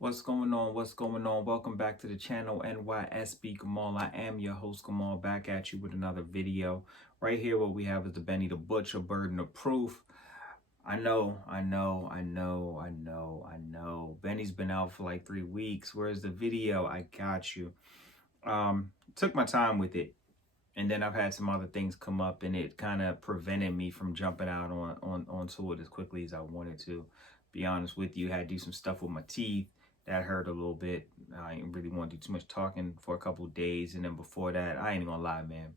What's going on? What's going on? Welcome back to the channel, NYSB Gamal. I am your host, Gamal, back at you with another video. Right here, what we have is the Benny the Butcher, Burden of Proof. I know. Benny's been out for like 3 weeks. Where's the video? I got you. Took my time with it. And then I've had some other things come up, and it kind of prevented me from jumping out onto it as quickly as I wanted to. Be honest with you, I had to do some stuff with my teeth. That hurt a little bit. I didn't really want to do too much talking for a couple of days. And then before that, I ain't gonna lie, man.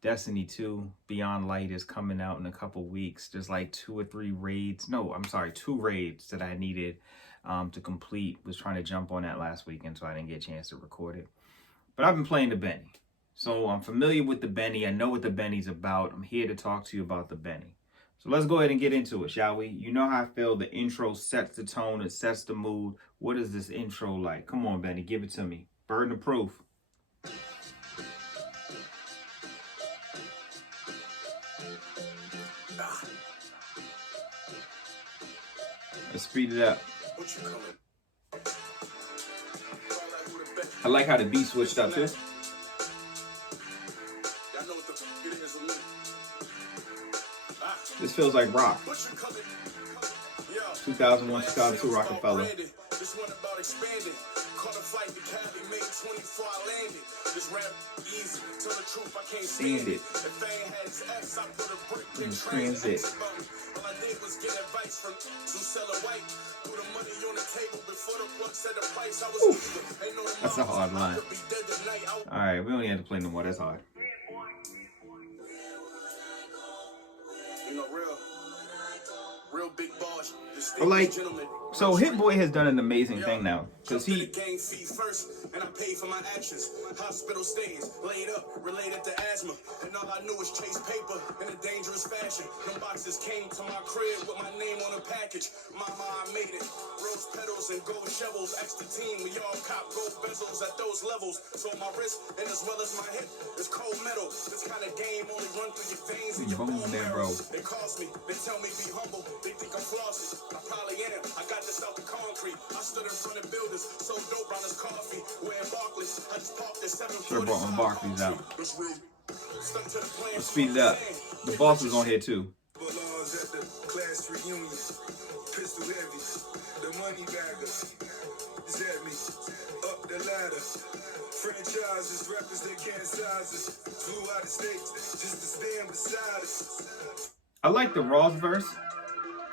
Destiny 2 Beyond Light is coming out in a couple weeks. There's like 2 or 3 raids. No, I'm sorry, 2 raids that I needed to complete. Was trying to jump on that last weekend, so I didn't get a chance to record it. But I've been playing the Benny. So I'm familiar with the Benny. I know what the Benny's about. I'm here to talk to you about the Benny. So let's go ahead and get into it, shall we? You know how I feel. The intro sets the tone. It sets the mood. What is this intro like? Come on, Benny. Give it to me. Burden of proof. Let's speed it up. I like how the beat switched up too. This feels like rock. 2001, 2002 Rockefeller. Stand it. In transit. Oof. That's a hard line. Alright, we don't have to play no more. That's hard. Real big boss. Like, so Hit Boy has done an amazing thing now, because he first, and I pay for my actions. Hospital stays, laid up, related to asthma, and all I knew was chase paper in a dangerous fashion. Them boxes came to my crib with my name on a package. Mama, I made it. Rose petals and gold shovels. Extra team, we all cop gold bezels at those levels. So my wrist and as well as my hip is cold metal. This kind of game only run through your veins and your bone marrow. They cost me, they tell me be humble. They think I'm flossy. I probably am. I got this out the concrete. I stood in front of builders, so dope on this coffee. Wearing Barclays, I just parked at 740. Sure brought my Barclays out. Let's speed it up. The boss is on here too. At the class reunion, pistol heavy, the money baggers, at me, up the ladder. Franchises, rappers that can't size us, flew out of states just to stand beside us. I like the Ross verse.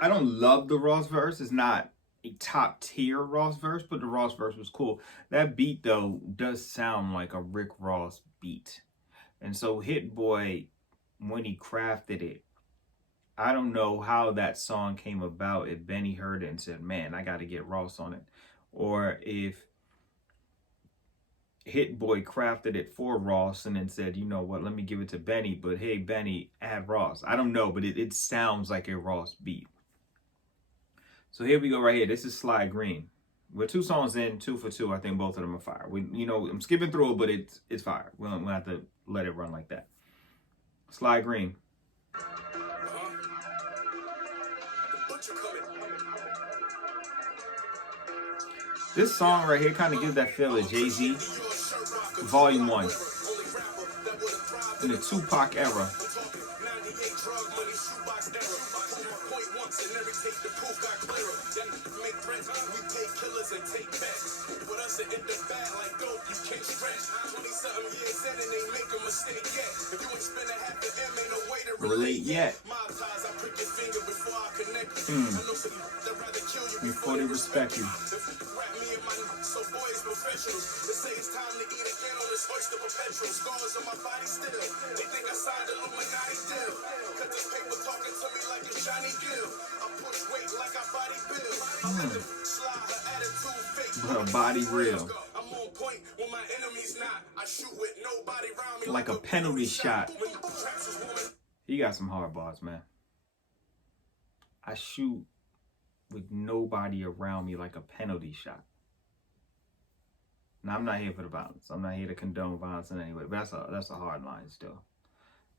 I don't love the Ross verse. It's not a top tier Ross verse, but the Ross verse was cool. That beat though does sound like a Rick Ross beat. And so Hit Boy, when he crafted it, I don't know how that song came about, if Benny heard it and said, man, I got to get Ross on it. Or if Hit Boy crafted it for Ross and then said, you know what, let me give it to Benny, but hey, Benny, add Ross. I don't know, but it sounds like a Ross beat. So here we go right here. This is Sly Green. We're 2 songs in, 2 for 2. I think both of them are fire. I'm skipping through it, but it's fire. We'll have to let it run like that. Sly Green. This song right here kind of gives that feel of Jay-Z, Volume 1, in the Tupac era. Relate yet. Before they respect you. But a body real. Like a penalty shot. He got some hard bars, man. I shoot with nobody around me like a penalty shot. Now, I'm not here for the violence. I'm not here to condone violence in any way, but that's a hard line still.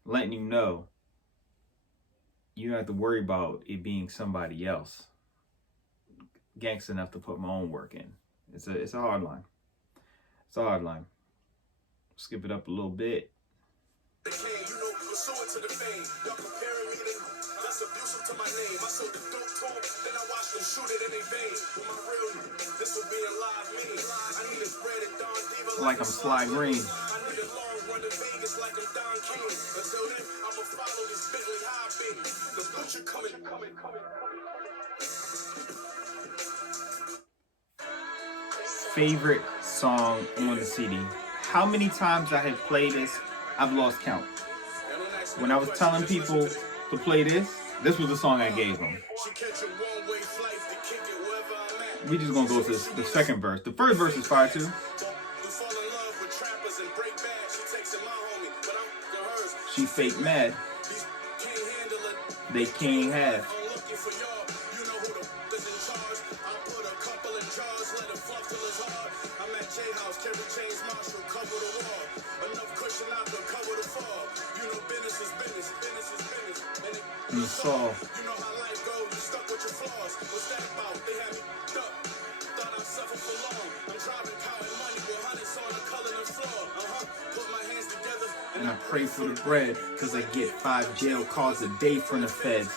Letting you know you don't have to worry about it being somebody else. Gangster enough to put my own work in. It's a hard line. It's a hard line. Skip it up a little bit. Like I'm Sly Green. Favorite song on the CD. How many times I have played this, I've lost count. When I was telling people to play this was the song I gave them. We just gonna go to the second verse. The first verse is fire too. She fake mad. They can't have. And the saw. And I pray for the bread, cause I get 5 jail calls a day from the feds.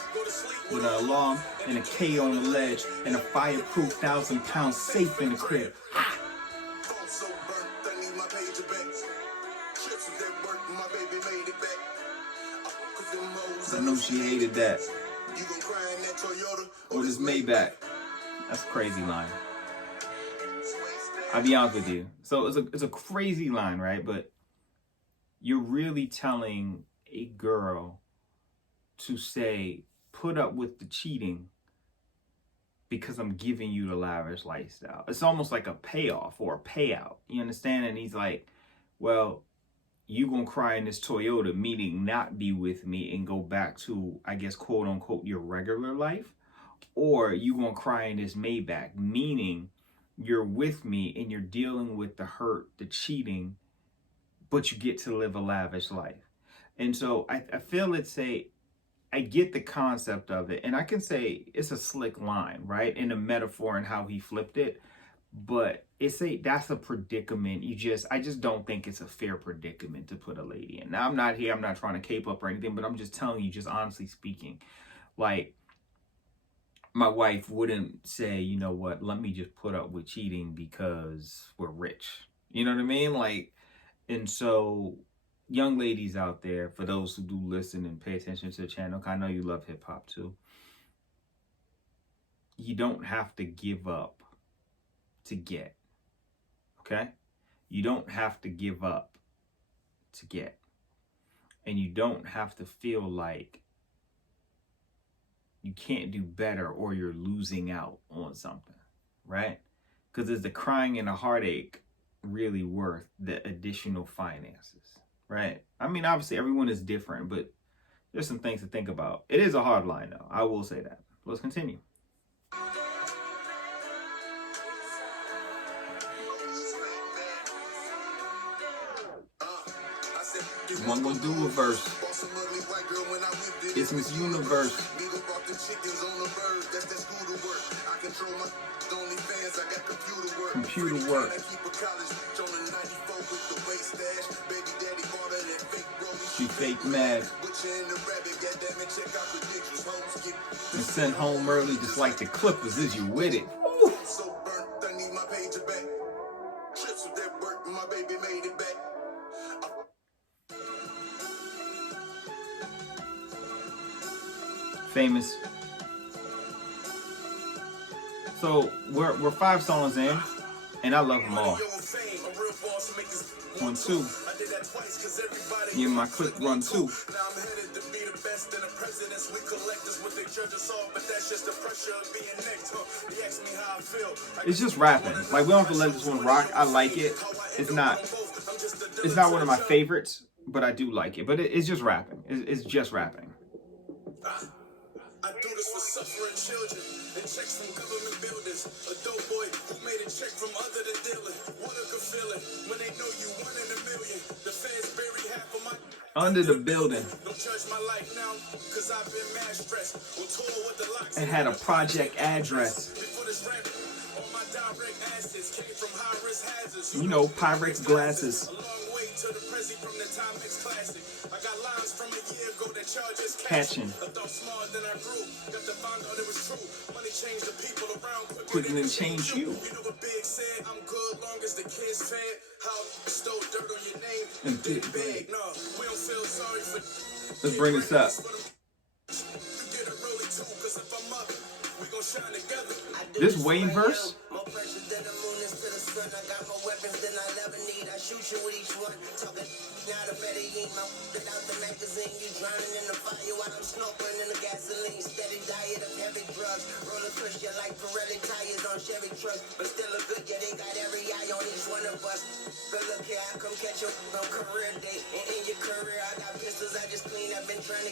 With an alarm and a K on the ledge, and a fireproof 1,000-pound safe in the crib. I know she hated that. Or this Maybach. That's a crazy line. I'll be honest with you. So it's a crazy line, right? But you're really telling a girl to say, put up with the cheating because I'm giving you the lavish lifestyle. It's almost like a payoff or a payout. You understand? And he's like, well, you gonna cry in this Toyota, meaning not be with me and go back to, I guess, quote unquote, your regular life? Or you gonna cry in this Maybach, meaning you're with me and you're dealing with the hurt, the cheating, but you get to live a lavish life. And so I feel I get the concept of it, and I can say it's a slick line, right? In a metaphor and how he flipped it, but that's a predicament. I just don't think it's a fair predicament to put a lady in. Now, I'm not trying to cape up or anything, but I'm just telling you, just honestly speaking, like, my wife wouldn't say, you know what, let me just put up with cheating because we're rich. You know what I mean? Like, and so young ladies out there, for those who do listen and pay attention to the channel, I know you love hip hop too. You don't have to give up to get. Okay? You don't have to give up to get. And you don't have to feel like you can't do better or you're losing out on something, right? Because is the crying and the heartache really worth the additional finances, right? I mean, obviously everyone is different, but there's some things to think about. It is a hard line though, I will say that. Let's continue. One gonna do a verse. It's Miss Universe. Computer work. She fake mad. And sent home early just like the Clippers. Is you with it? Woo. Famous. So we're 5 songs in, and I love them all. 1, 2. Yeah, my clip run 2. It's just rapping. Like, we don't have to let this one rock. I like it. It's not one of my favorites, but I do like it. But it's just rapping. It's just rapping. I do this for suffering children and checks from government buildings. A dope boy who made a check from other than dealing. Water could feel it when they know you 1 in a million. The feds bury half of my under the building. Don't judge my life now, cause I've been mad stressed. On tour with the locks and had a project address. Before this rap, all my You know, Pyrex glasses. Catching. Quicker than change you. And get big. Let's bring this up. This Wayne verse.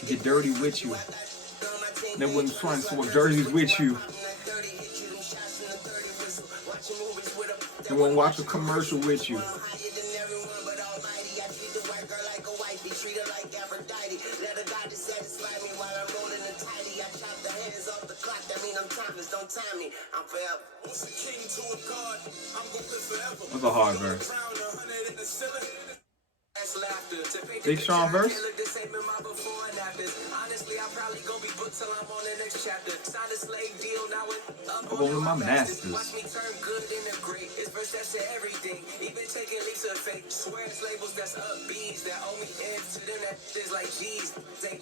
Get dirty with you. They wouldn't find some jerseys with you. They won't watch a commercial with you. That's a hard verse. Big Sean verse. I'm one of my masters.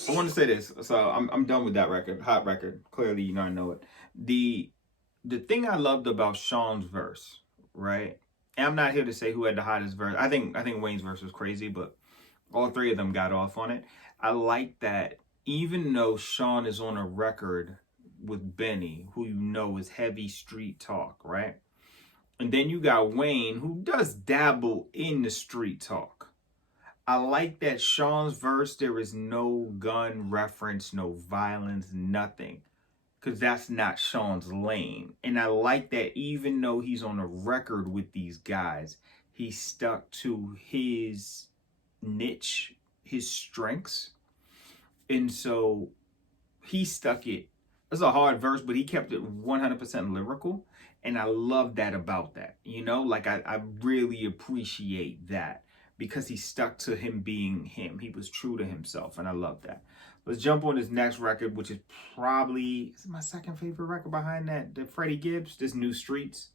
I want to say this, so I'm done with that record, hot record. Clearly, you know I know it. The thing I loved about Sean's verse, right? And I'm not here to say who had the hottest verse. I think Wayne's verse was crazy, but all three of them got off on it. I like that even though Sean is on a record with Benny, who you know is heavy street talk, right? And then you got Wayne, who does dabble in the street talk. I like that Sean's verse, there is no gun reference, no violence, nothing. Because that's not Sean's lane. And I like that even though he's on a record with these guys, he stuck to his niche, his strengths. And so he stuck it. It's a hard verse, but he kept it 100% lyrical. And I love that about that. You know, like I really appreciate that because he stuck to him being him. He was true to himself. And I love that. Let's jump on this next record, which is probably my second favorite record behind that. The Freddie Gibbs, this New Streets.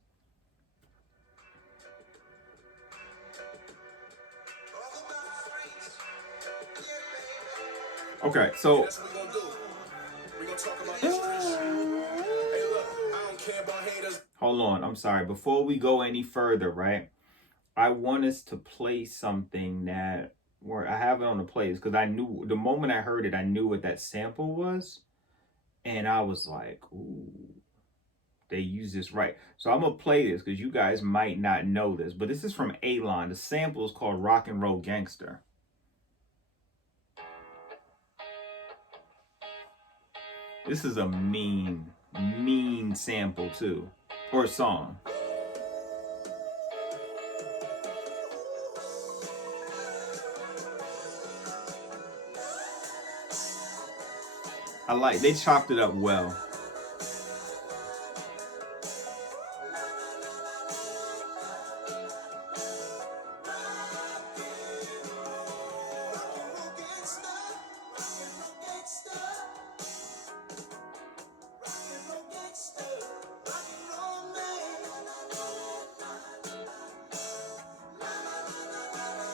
Okay, so hold on, I'm sorry. Before we go any further, right? I want us to play something that where I have it on the playlist because I knew the moment I heard it, I knew what that sample was, and I was like, "Ooh, they use this right." So I'm gonna play this because you guys might not know this, but this is from Alon. The sample is called "Rock and Roll Gangster." This is a mean sample too, or song. They chopped it up well.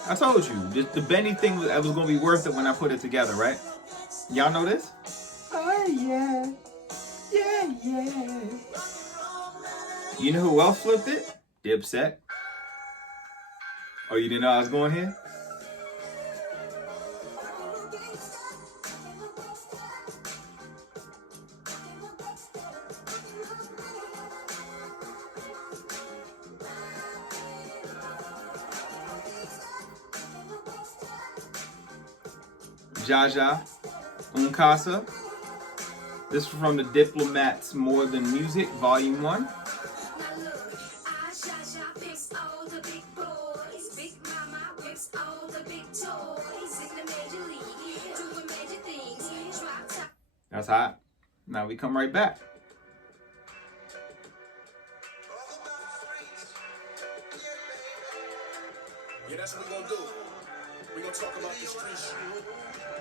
I told you, the Benny thing was going to be worth it when I put it together, right? Y'all know this? Oh, yeah. Yeah, yeah. You know who else flipped it? Dipset. Oh, you didn't know I was going here? Jaja, Uncasa. This is from the Diplomats More Than Music, Volume 1. That's hot. Now we come right back. Yeah, that's what we gonna do. We gonna talk about the street shit.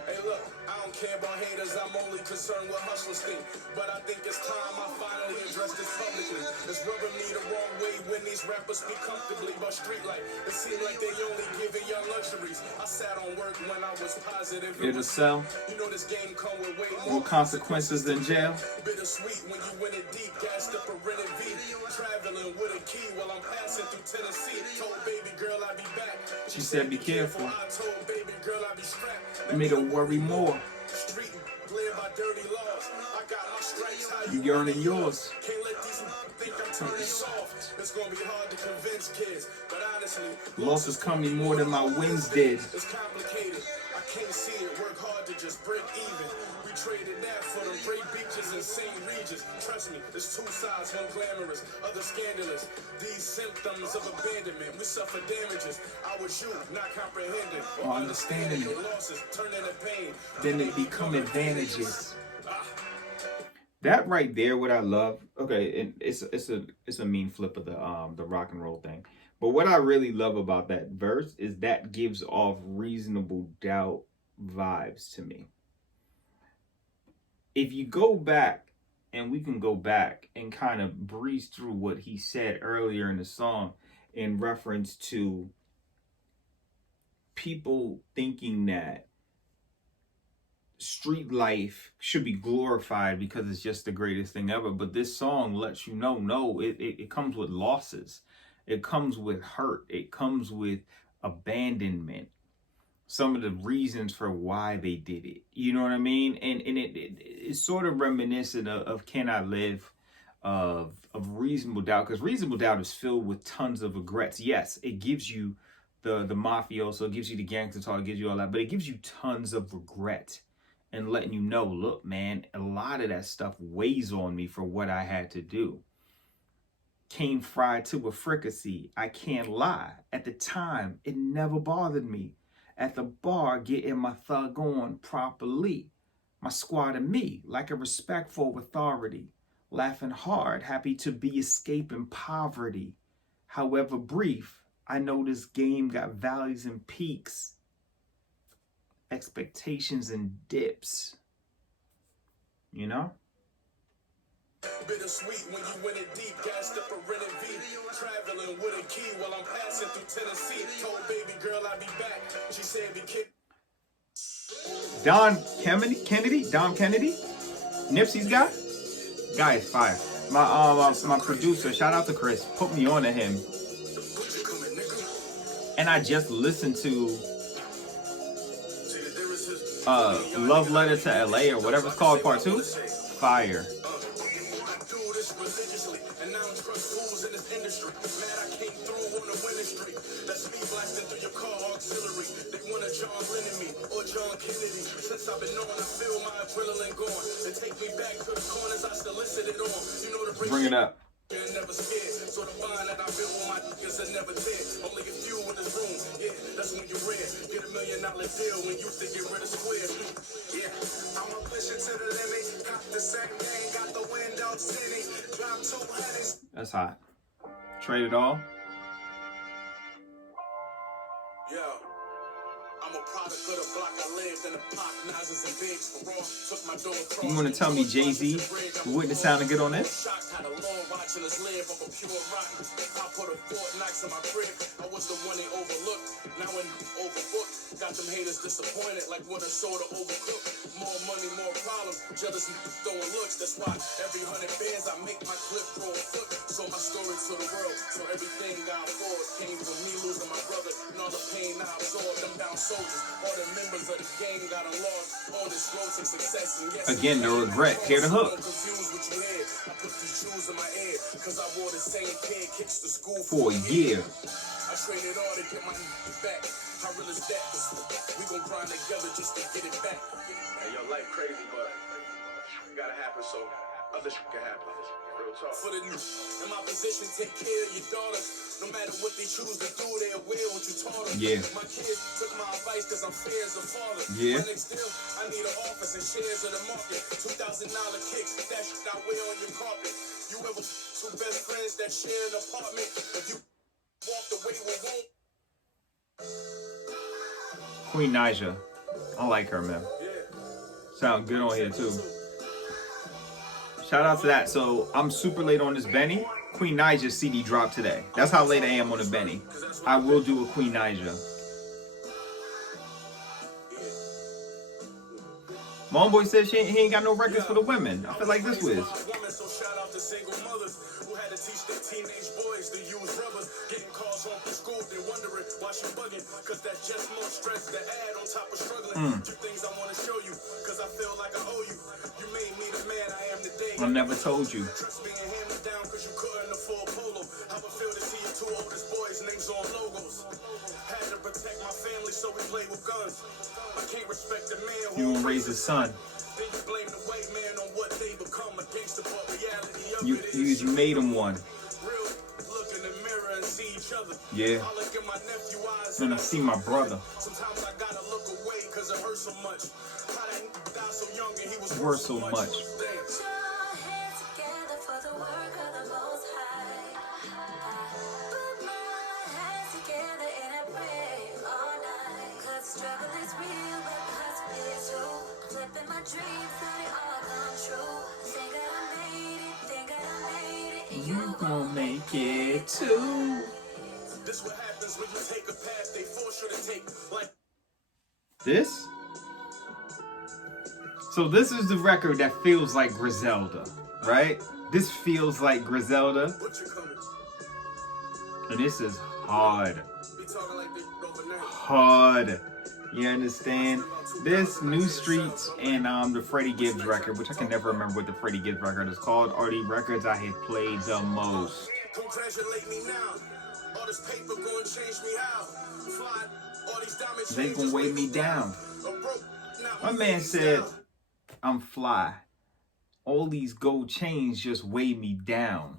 Hey, look, I don't care about haters, I'm only concerned with hustlers think. But I think it's time I finally address this publicly. It's rubbing me the wrong way when these rappers speak comfortably about street life. It seems like they only giving young luxuries. I sat on work when I was positive. It'll sell. You know this game come with way more consequences than jail. Bittersweet when you win it deep, gassed up a rented V. Traveling with a key while I'm passing through Tennessee. Told baby girl I'd be back. She said be careful. I told baby girl I'd be strapped. Let me to worry more. Street live by dirty laws. I got my stripes. How you earning yours? Can't let these think I'm turning soft. It's gonna be hard to convince kids, but honestly, losses coming more than my wins did. It's complicated. I can't see it. Work hard to just break even. We traded that for them great beaches in St. Regis. Trust me, there's two sides, one glamorous, other scandalous. These symptoms of abandonment, we suffer damages. I was you, not comprehending or understanding it. Losses turn into pain, then they become advantages. That right there, what I love. Okay, and it's a mean flip of the rock and roll thing. But what I really love about that verse is that gives off Reasonable Doubt vibes to me. If you go back, and we can go back and kind of breeze through what he said earlier in the song in reference to people thinking that street life should be glorified because it's just the greatest thing ever. But this song lets you know, no, it comes with losses. It comes with hurt. It comes with abandonment. Some of the reasons for why they did it. You know what I mean? And it's sort of reminiscent of Can I Live, of Reasonable Doubt, because Reasonable Doubt is filled with tons of regrets. Yes, it gives you the mafioso, it gives you the gangster talk, it gives you all that, but it gives you tons of regret and letting you know, look, man, a lot of that stuff weighs on me for what I had to do. Came fried to a fricassee, I can't lie. At the time, it never bothered me. At the bar, getting my thug on properly. My squad and me, like a respectful authority. Laughing hard, happy to be escaping poverty. However brief, I know this game got valleys and peaks. Expectations and dips. You know? Bittersweet when you win it deep, gassed up a rented V. Traveling with a key while I'm passing through Tennessee. Told baby girl I'd be back. She said be kidding. Dom Kennedy, Nipsey's guy is fire. My producer, shout out to Chris, put me on to him. And I just listened to Love Letter to LA or whatever it's called, part 2. Fire. Since I've been knowing, I feel my adrenaline going. They take me back to the corners I solicited on. You know the bring it up. Never scared. So the bond that I built with my niggas are never dead. Only a few in this room. Yeah, that's when you're rare. Get $1 million deal when you think get rid of square. Yeah, I'ma push it to the limit. Got the same game, got the window city. Drop 200. That's hot. Trade it all. Yeah. I'm a product of the block I lived in, the pop, Nazis and bigs for raw. Took my door across. You want to tell me Jay-Z wouldn't sound good on this? Had a long watching us live up a pure rock. I put a Fort Knox in my crib. I was the one they overlooked. Now when overbooked, got them haters disappointed like when a soda overcooked. More money, more problems. Jealous throwing looks. That's why every 100 bands I make my clip throw a foot. So my story to the world. So everything I forward came from me losing my brother and all the pain I absorbed. Them down soldiers. All the members of the gang got lost. All this growth and success. And yes, again, the regret. Hear the hook. Confused what you hear. I put these shoes in my ear because I wore the same pair of kicks to school for a year. I traded all to get my back. How real is that? We gon' grind together just to get it back. Hey, your life crazy, but it gotta happen so other shit can happen. Real talk. For the new, in my position, take care of your daughters. No matter what they choose to do, they're aware what you taught them. Yeah. My kids took my advice because I'm fair as a father. Yeah. My next deal, I need an office and shares of the market. $2,000 kicks, that shit I wear on your carpet. You ever two best friends that share an apartment? If you walked away with one. Queen Naija. I like her, man. Sound good on here, too. Shout out to that. So, I'm super late on this Benny. Queen Naija CD dropped today. That's how late I am on the Benny. I will do a Queen Naija. My homeboy said he ain't got no records for the women. I feel like this was. Teenage boys, the used rubbers, getting calls home from school, they wondering why she bugging, cause that's just more stress to add on top of struggling. Two things I want to show you, cause I feel like I owe you. You made me the man I am today. I never told you. Trust me and hand me down, cause you couldn't afford polo. How I feel to see your two oldest boys' names on logos. Had to protect my family, so we play with guns. I can't respect the man who won't raise his son. Then you blame the white man on what they become against the reality of it is you made him one. Yeah. And I see my brother. Sometimes I gotta look away because it hurts so much. How that died so young and he was worth so much. You gon' make it too. This what happens when you take a path they force you to take. Like this? So this is the record that feels like Griselda, right? This feels like Griselda. And this is hard. Hard. You understand? This New Streets and the Freddie Gibbs record, which I can never remember what the Freddie Gibbs record is called, are the records I have played the most. Congratulate me now. All this paper gonna change me out. Fly, all these diamonds they gonna weigh me down. My man said, I'm fly. All these gold chains just weigh me down.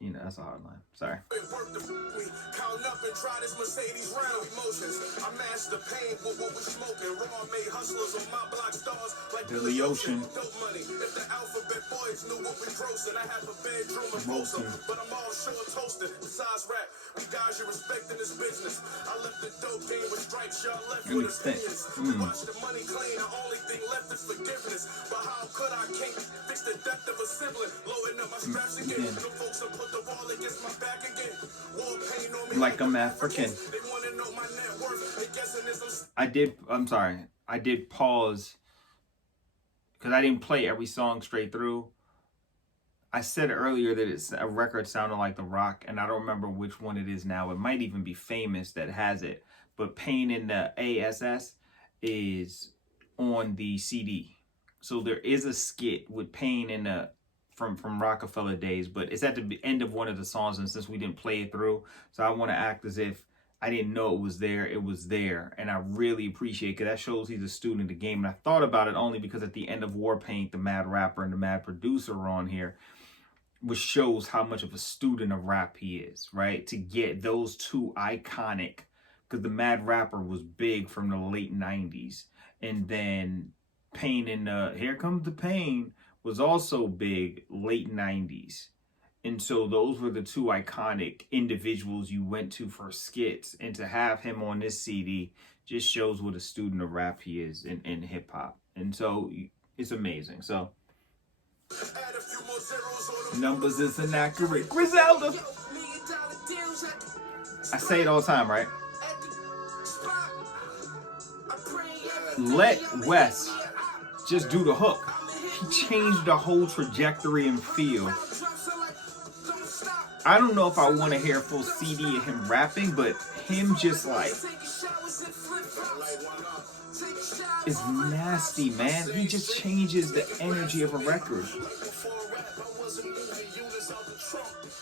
You know, that's a hard line. Sorry. Count up and try this Mercedes round emotions. I master pain with what we smoking. Raw made hustlers on my block stars like Billy Ocean. Dope money. If the alphabet boys knew what we grossing, I have a bedroom and most but I'm all short toasted. Besides rap, we guys you respect in this business. I left the dope game with stripes, y'all left with opinions. Watch the money clean, the only thing left is forgiveness. But how could I can't fix the death of a sibling? Loading up my straps again. The folks will put the wall against my back again. War pain on me like I'm African. They want to know my net worth. I did pause because I didn't play every song straight through. I said earlier that it's a record sounding like The Rock, and I don't remember which one it is now. It might even be Famous that has it, but Pain in the ASS is on the CD. So there is a skit with Pain in the from Rockefeller Days, but it's at the end of one of the songs, and since we didn't play it through, so I want to act as if I didn't know it was there. It was there, and I really appreciate it because that shows he's a student of the game. And I thought about it only because at the end of Warpaint, the Mad Rapper and the Mad Producer are on here, which shows how much of a student of rap he is, right? To get those two iconic, because the Mad Rapper was big from the late 90s, and then Pain in the Here Comes the Pain was also big late 90s. And so those were the two iconic individuals you went to for skits. And to have him on this CD just shows what a student of rap he is in hip hop. And so it's amazing. So numbers is inaccurate. Griselda. I say it all the time, right? Let Wes just do the hook. He changed the whole trajectory and feel. I don't know if I want to hear a full CD of him rapping, but him just like, it's nasty, man. He just changes the energy of a record.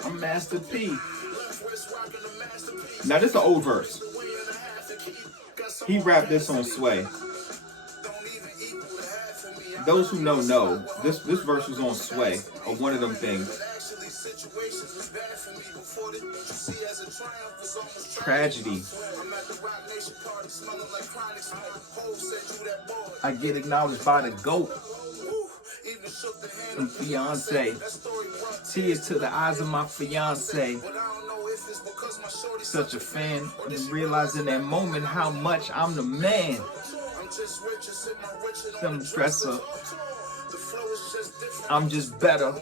I'm Master P. Now this is an old verse. He rapped this on Sway. Those who know, this verse was on Sway, or one of them things. Tragedy. I get acknowledged by the GOAT and Beyonce. Tears to the eyes of my fiance. Such a fan, realize in that moment how much I'm the man. Some dresser, I'm just better.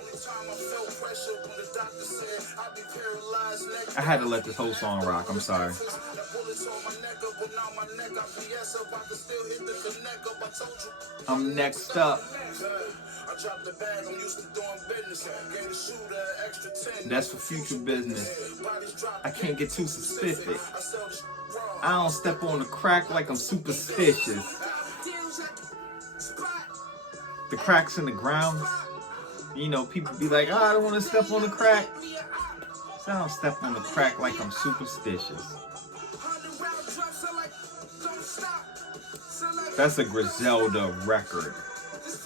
I had to let this whole song rock, I'm sorry. I'm next up. That's for future business. I can't get too specific. I don't step on the crack like I'm superstitious. The cracks in the ground. You know, people be like, oh, I don't want to step on the crack. So I don't step on the crack like I'm superstitious. That's a Griselda record.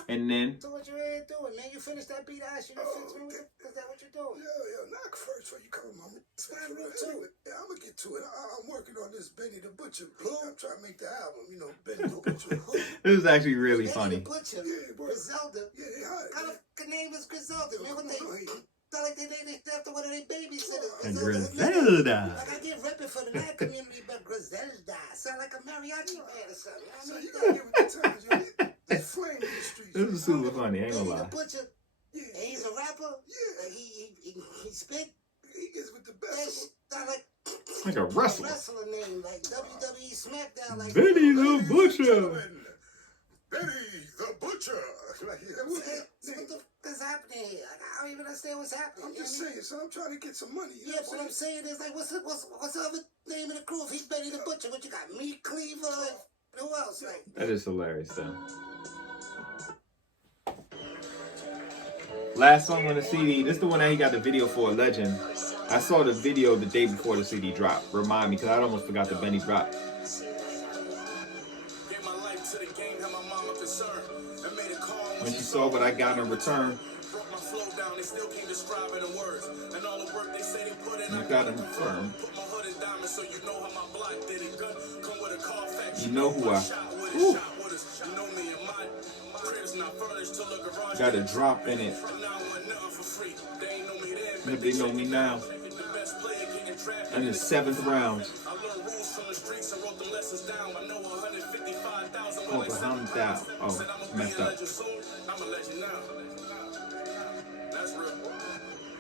And then... So what you ain't doing, man? You finished that beat, I asked you to fix me with it? Is that what you're doing? Yeah, knock first before you come, mama. Slide real to it. Yeah, I'm gonna get to it. I'm working on this Benny the Butcher beat. I'm trying to make the album, you know, Benny the Butcher. This is actually really funny. Benny the Butcher? Yeah, bro. Griselda? Yeah, What kind of name is Griselda, man? What they... Sound like they after one of their babysitters. Griselda. Like I get repping for the black community, but Griselda sound like a mariachi band or something. So you gotta give it the times, yo. It's flame in the streets. This is super funny, I ain't gonna lie. The Butcher, Yeah. he's a rapper. Yeah. Like he spit. He gets with the That best. shit sound like Like a wrestler. wrestler name, like WWE SmackDown, like Benny the Butcher. Benny the Butcher. Like, yeah, What the fuck is happening here? Like, I don't even understand what's happening. I'm just saying, son. I'm trying to get some money. You Yeah, know what I'm saying is like, what's the other name of the crew? If he's Benny the Butcher, what you got? Meat Cleaver? Who else? Like That is hilarious, though. Last song on the CD. This is the one that he got the video for, Legend. I saw the video the day before the CD dropped. Remind me, because I almost forgot the Benny drop. When she saw what I got in return, you got in return. You know who I... Ooh. Got a drop in it. But they know me now. In the 7th round. Oh, but I'm down. Oh, messed up.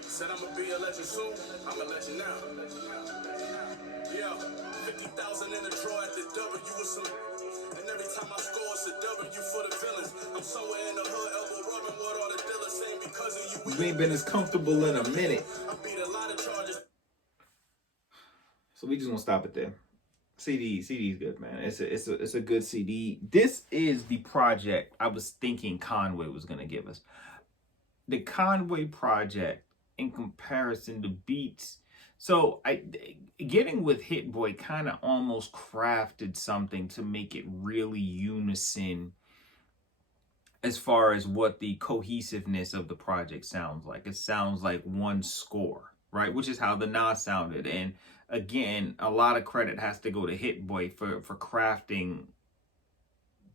Said I'ma be a legend soon, I'm a legend now. Yeah, 50,000 in the draw at the W with some. And every time I score, it's a W for the villains. I'm somewhere in the hood, elbow rubbing with all the dealers saying because of you. We ain't been as comfortable in a minute. I beat a lot of charges. So we just gonna stop it there. CD's good, man. It's a good CD. This is the project I was thinking Conway was gonna give us. The Conway project, in comparison to beats. So getting with Hit Boy kind of almost crafted something to make it really unison as far as what the cohesiveness of the project sounds like. It sounds like one score, right? Which is how the Nas sounded. And again, a lot of credit has to go to Hit Boy for crafting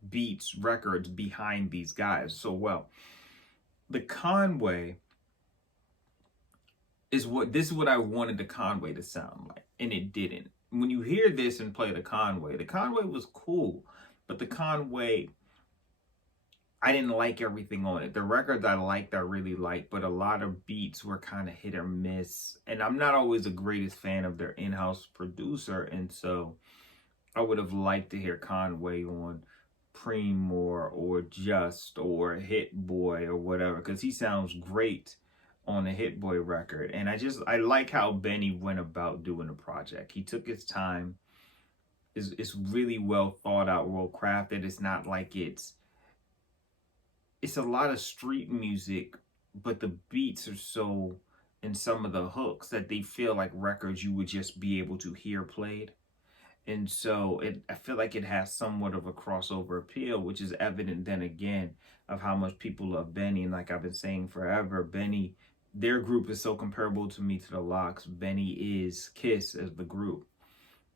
beats, records behind these guys so well. The Conway is what I wanted the Conway to sound like, and it didn't. When you hear this and play the Conway was cool, but the Conway, I didn't like everything on it. The records I liked, I really liked, but a lot of beats were kind of hit or miss, and I'm not always the greatest fan of their in-house producer, and so I would have liked to hear Conway on Preem or Just or Hit Boy or whatever, because he sounds great on the Hit Boy record. And I like how Benny went about doing the project. He took his time. It's really well thought out, well crafted. It's not like it's a lot of street music, but the beats are so, and some of the hooks, that they feel like records you would just be able to hear played. And so I feel like it has somewhat of a crossover appeal, which is evident then again of how much people love Benny. And like I've been saying forever, Benny, their group is so comparable to me to the Lox. Benny is Kiss as the group.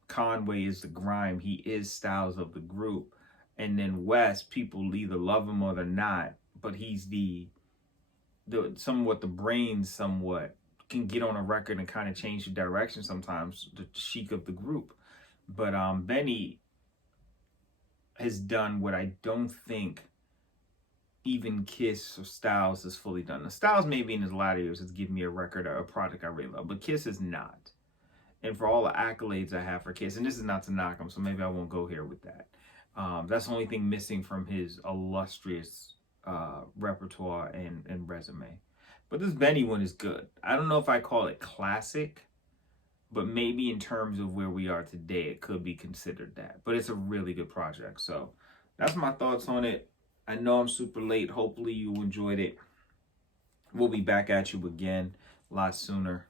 Conway is the grime. He is Styles of the group. And then Wes, people either love him or they're not, but he's the somewhat the brains somewhat can get on a record and kind of change the direction sometimes, the chic of the group. But Benny has done what I don't think even Kiss or Styles has fully done. Now, Styles maybe in his latter years has given me a record or a product I really love, but Kiss is not. And for all the accolades I have for Kiss, and this is not to knock him, so maybe I won't go here with that. That's the only thing missing from his illustrious repertoire and resume. But this Benny one is good. I don't know if I call it classic, but maybe in terms of where we are today, it could be considered that. But it's a really good project. So that's my thoughts on it. I know I'm super late. Hopefully you enjoyed it. We'll be back at you again a lot sooner.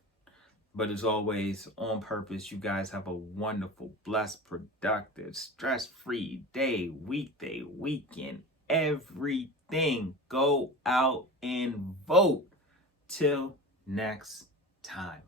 But as always, on purpose, you guys have a wonderful, blessed, productive, stress-free day, weekday, weekend, everything. Go out and vote. Till next time.